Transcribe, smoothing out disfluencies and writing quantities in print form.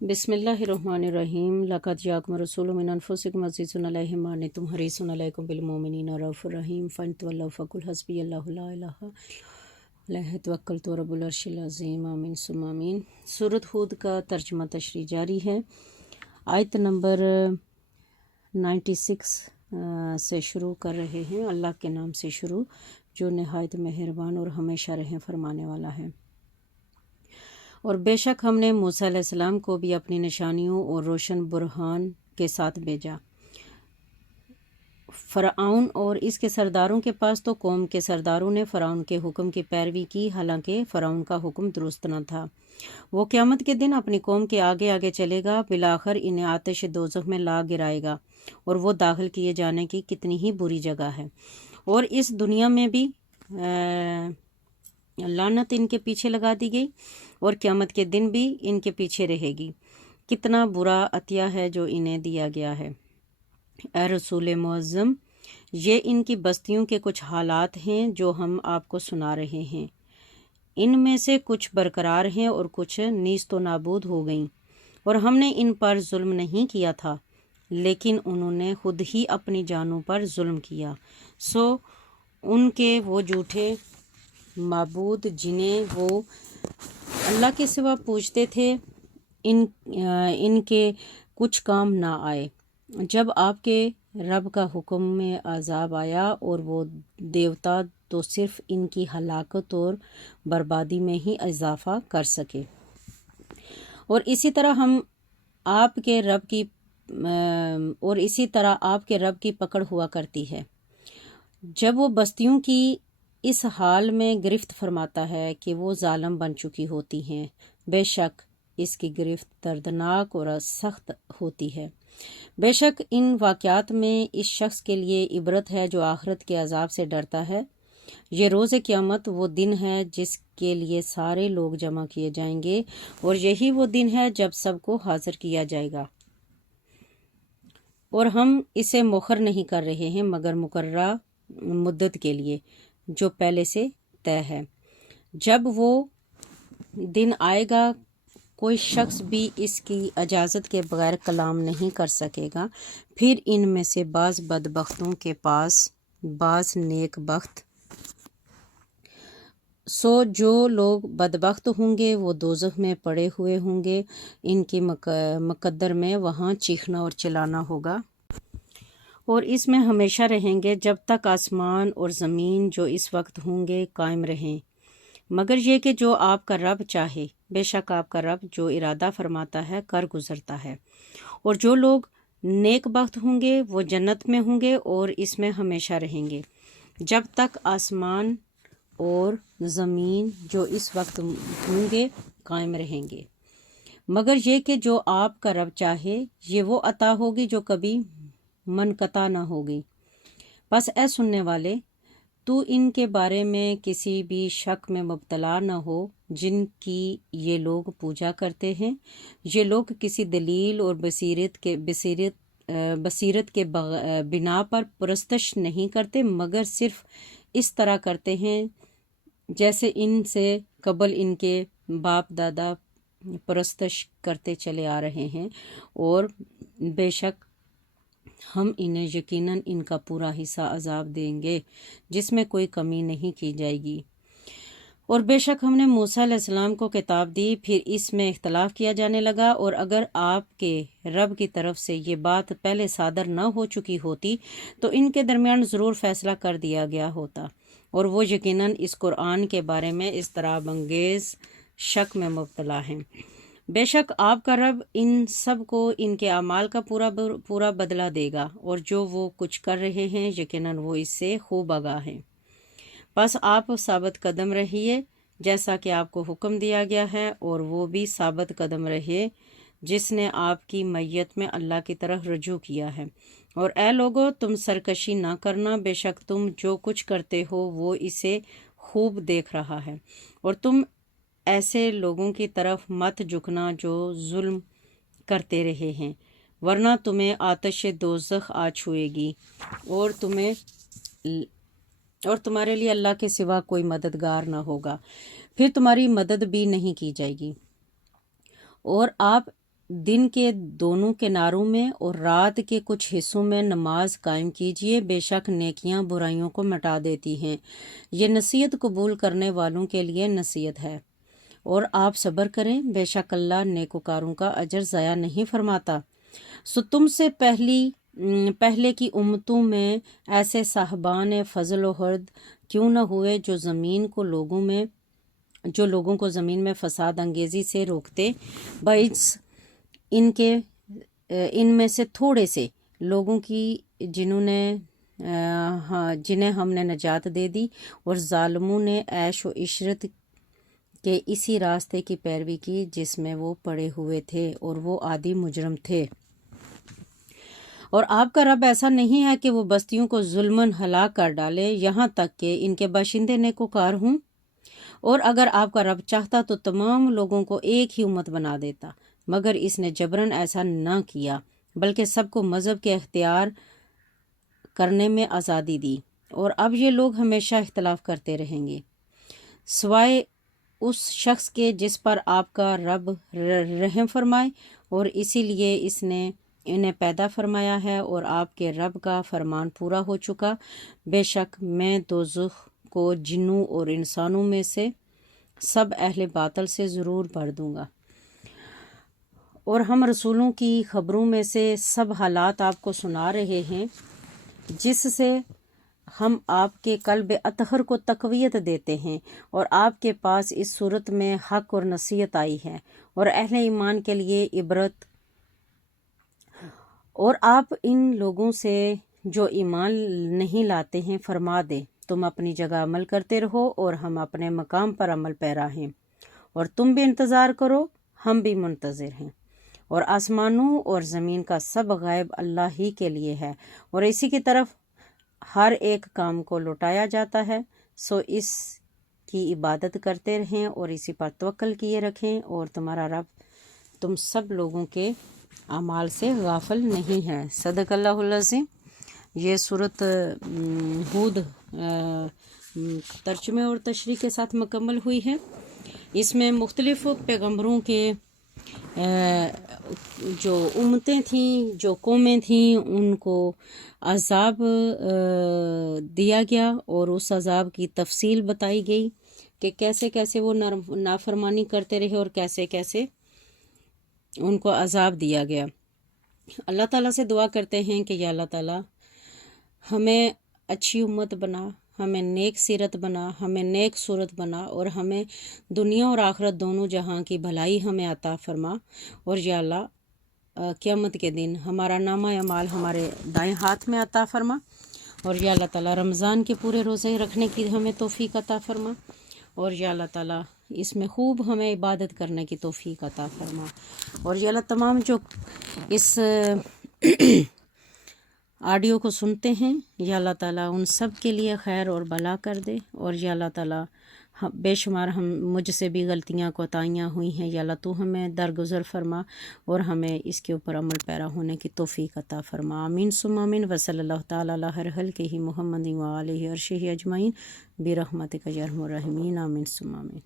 بسم اللہ الرحمن الرحیم لقد جاءکم رسول من انفسکم عزیز علیہ ما عنتم حریص علیکم بالمؤمنین رؤوف رحیم فانتولوا فقل حسبی اللہ لا الہ علیہ توکلت رب العرش العظیم آمین ثم آمین۔ سورۃ ہود کا ترجمہ تشریح جاری ہے۔ آیت نمبر 96 سے شروع کر رہے ہیں۔ اللہ کے نام سے شروع جو نہایت مہربان اور ہمیشہ رحم فرمانے والا ہے۔ اور بے شک ہم نے موسیٰ علیہ السلام کو بھی اپنی نشانیوں اور روشن برہان کے ساتھ بھیجا۔ فرعون اور اس کے سرداروں کے پاس تو قوم کے سرداروں نے فرعون کے حکم کی پیروی کی، حالانکہ فرعون کا حکم درست نہ تھا۔ وہ قیامت کے دن اپنی قوم کے آگے آگے چلے گا، بالآخر انہیں آتش دوزخ میں لا گرائے گا، اور وہ داخل کیے جانے کی کتنی ہی بری جگہ ہے۔ اور اس دنیا میں بھی لعنت ان کے پیچھے لگا دی گئی، اور قیامت کے دن بھی ان کے پیچھے رہے گی۔ کتنا برا عطیہ ہے جو انہیں دیا گیا ہے۔ اے رسول معظم، یہ ان کی بستیوں کے کچھ حالات ہیں جو ہم آپ کو سنا رہے ہیں۔ ان میں سے کچھ برقرار ہیں اور کچھ نیست و نابود ہو گئیں، اور ہم نے ان پر ظلم نہیں کیا تھا، لیکن انہوں نے خود ہی اپنی جانوں پر ظلم کیا۔ سو ان کے وہ جھوٹے معبود جنہیں وہ اللہ کے سوا پوجتے تھے، ان کے کچھ کام نہ آئے۔ جب آپ کے رب کا حکم میں عذاب آیا اور وہ دیوتا تو صرف ان کی ہلاکت اور بربادی میں ہی اضافہ کر سکے۔ اور اسی طرح آپ کے رب کی پکڑ ہوا کرتی ہے جب وہ بستیوں کی اس حال میں گرفت فرماتا ہے کہ وہ ظالم بن چکی ہوتی ہیں۔ بے شک اس کی گرفت دردناک اور سخت ہوتی ہے۔ بے شک ان واقعات میں اس شخص کے لیے عبرت ہے جو آخرت کے عذاب سے ڈرتا ہے۔ یہ روز قیامت وہ دن ہے جس کے لیے سارے لوگ جمع کیے جائیں گے، اور یہی وہ دن ہے جب سب کو حاضر کیا جائے گا، اور ہم اسے مؤخر نہیں کر رہے ہیں مگر مقررہ مدت کے لیے جو پہلے سے طے ہے۔ جب وہ دن آئے گا کوئی شخص بھی اس کی اجازت کے بغیر کلام نہیں کر سکے گا۔ پھر ان میں سے بعض بدبختوں کے پاس بعض نیک بخت۔ سو جو لوگ بدبخت ہوں گے وہ دوزخ میں پڑے ہوئے ہوں گے، ان کی مقدر میں وہاں چیخنا اور چلانا ہوگا، اور اس میں ہمیشہ رہیں گے جب تک آسمان اور زمین جو اس وقت ہوں گے قائم رہیں، مگر یہ کہ جو آپ کا رب چاہے۔ بے شک آپ کا رب جو ارادہ فرماتا ہے کر گزرتا ہے۔ اور جو لوگ نیک بخت ہوں گے وہ جنت میں ہوں گے اور اس میں ہمیشہ رہیں گے جب تک آسمان اور زمین جو اس وقت ہوں گے قائم رہیں گے، مگر یہ کہ جو آپ کا رب چاہے یہ وہ عطا ہوگی جو کبھی منقطع نہ ہوگی۔ پس اے سننے والے، تو ان کے بارے میں کسی بھی شک میں مبتلا نہ ہو جن کی یہ لوگ پوجا کرتے ہیں۔ یہ لوگ کسی دلیل اور بصیرت کے بنا پر پرستش نہیں کرتے، مگر صرف اس طرح کرتے ہیں جیسے ان سے قبل ان کے باپ دادا پرستش کرتے چلے آ رہے ہیں، اور بے شک ہم انہیں یقیناً ان کا پورا حصہ عذاب دیں گے جس میں کوئی کمی نہیں کی جائے گی۔ اور بے شک ہم نے موسیٰ علیہ السلام کو کتاب دی، پھر اس میں اختلاف کیا جانے لگا، اور اگر آپ کے رب کی طرف سے یہ بات پہلے صادر نہ ہو چکی ہوتی تو ان کے درمیان ضرور فیصلہ کر دیا گیا ہوتا، اور وہ یقیناً اس قرآن کے بارے میں اضطراب انگیز شک میں مبتلا ہیں۔ بے شک آپ کا رب ان سب کو ان کے اعمال کا پورا بدلہ دے گا، اور جو وہ کچھ کر رہے ہیں یقیناً وہ اس سے خوب آگاہ ہیں۔ بس آپ ثابت قدم رہیے جیسا کہ آپ کو حکم دیا گیا ہے، اور وہ بھی ثابت قدم رہے جس نے آپ کی میت میں اللہ کی طرف رجوع کیا ہے۔ اور اے لوگو، تم سرکشی نہ کرنا، بے شک تم جو کچھ کرتے ہو وہ اسے خوب دیکھ رہا ہے، اور تم ایسے لوگوں کی طرف مت جھکنا جو ظلم کرتے رہے ہیں، ورنہ تمہیں آتش دوزخ آ چھوئے گی، اور تمہارے لیے اللہ کے سوا کوئی مددگار نہ ہوگا، پھر تمہاری مدد بھی نہیں کی جائے گی۔ اور آپ دن کے دونوں کناروں میں اور رات کے کچھ حصوں میں نماز قائم کیجیے، بے شک نیکیاں برائیوں کو مٹا دیتی ہیں۔ یہ نصیحت قبول کرنے والوں کے لیے نصیحت ہے، اور آپ صبر کریں، بے شک اللہ نیکوکاروں کا اجر ضائع نہیں فرماتا۔ سو تم سے پہلے کی امتوں میں ایسے صاحبان فضل و حرد کیوں نہ ہوئے جو لوگوں کو زمین میں فساد انگیزی سے روکتے، باعث ان میں سے تھوڑے سے لوگوں کی جنہیں ہم نے نجات دے دی، اور ظالموں نے عیش و عشرت کے اسی راستے کی پیروی کی جس میں وہ پڑے ہوئے تھے، اور وہ عادی مجرم تھے۔ اور آپ کا رب ایسا نہیں ہے کہ وہ بستیوں کو ظلماً ہلاک کر ڈالے یہاں تک کہ ان کے باشندے نیکوکار ہوں، اور اگر آپ کا رب چاہتا تو تمام لوگوں کو ایک ہی امت بنا دیتا، مگر اس نے جبراً ایسا نہ کیا، بلکہ سب کو مذہب کے اختیار کرنے میں آزادی دی، اور اب یہ لوگ ہمیشہ اختلاف کرتے رہیں گے، سوائے اس شخص کے جس پر آپ کا رب رحم فرمائے، اور اسی لیے اس نے انہیں پیدا فرمایا ہے، اور آپ کے رب کا فرمان پورا ہو چکا۔ بے شک میں دوزخ کو جنوں اور انسانوں میں سے سب اہل باطل سے ضرور بھر دوں گا، اور ہم رسولوں کی خبروں میں سے سب حالات آپ کو سنا رہے ہیں، جس سے ہم آپ کے قلب اطہر کو تقویت دیتے ہیں، اور آپ کے پاس اس صورت میں حق اور نصیحت آئی ہے، اور اہل ایمان کے لیے عبرت۔ اور آپ ان لوگوں سے جو ایمان نہیں لاتے ہیں فرما دے، تم اپنی جگہ عمل کرتے رہو اور ہم اپنے مقام پر عمل پیرا ہیں، اور تم بھی انتظار کرو، ہم بھی منتظر ہیں، اور آسمانوں اور زمین کا سب غائب اللہ ہی کے لیے ہے، اور اسی کی طرف ہر ایک کام کو لوٹایا جاتا ہے، سو اس کی عبادت کرتے رہیں اور اسی پر توکل کیے رکھیں، اور تمہارا رب تم سب لوگوں کے اعمال سے غافل نہیں ہے۔ صدق اللہ العظیم۔ یہ صورت ہود ترجمے اور تشریح کے ساتھ مکمل ہوئی ہے۔ اس میں مختلف پیغمبروں کے جو امتیں تھیں، جو قومیں تھیں، ان کو عذاب دیا گیا، اور اس عذاب کی تفصیل بتائی گئی کہ کیسے کیسے وہ نافرمانی کرتے رہے اور کیسے کیسے ان کو عذاب دیا گیا۔ اللہ تعالیٰ سے دعا کرتے ہیں کہ یا اللہ تعالیٰ ہمیں اچھی امت بنا، ہمیں نیک سیرت بنا، ہمیں نیک صورت بنا، اور ہمیں دنیا اور آخرت دونوں جہاں کی بھلائی ہمیں عطا فرما، اور یا اللہ قیامت کے دن ہمارا نامہ اعمال ہمارے دائیں ہاتھ میں عطا فرما، اور یا اللہ تعالیٰ رمضان کے پورے روزے رکھنے کی ہمیں توفیق عطا فرما، اور یا اللہ تعالیٰ اس میں خوب ہمیں عبادت کرنے کی توفیق عطا فرما، اور یا اللہ تمام جو اس آڈیو کو سنتے ہیں، یا اللہ تعالیٰ ان سب کے لیے خیر اور بھلا کر دے، اور یا اللہ تعالیٰ بے شمار مجھ سے بھی غلطیاں کوتاہیاں ہوئی ہیں، یا اللہ تو ہمیں درگزر فرما اور ہمیں اس کے اوپر عمل پیرا ہونے کی توفیق عطا فرما۔ آمین ثم آمین، وصلی اللہ تعالیٰ علی خیر خلقہ محمد و آلہ عرشہ اجمعین برحمتک یا ارحم الراحمین، آمین ثم آمین۔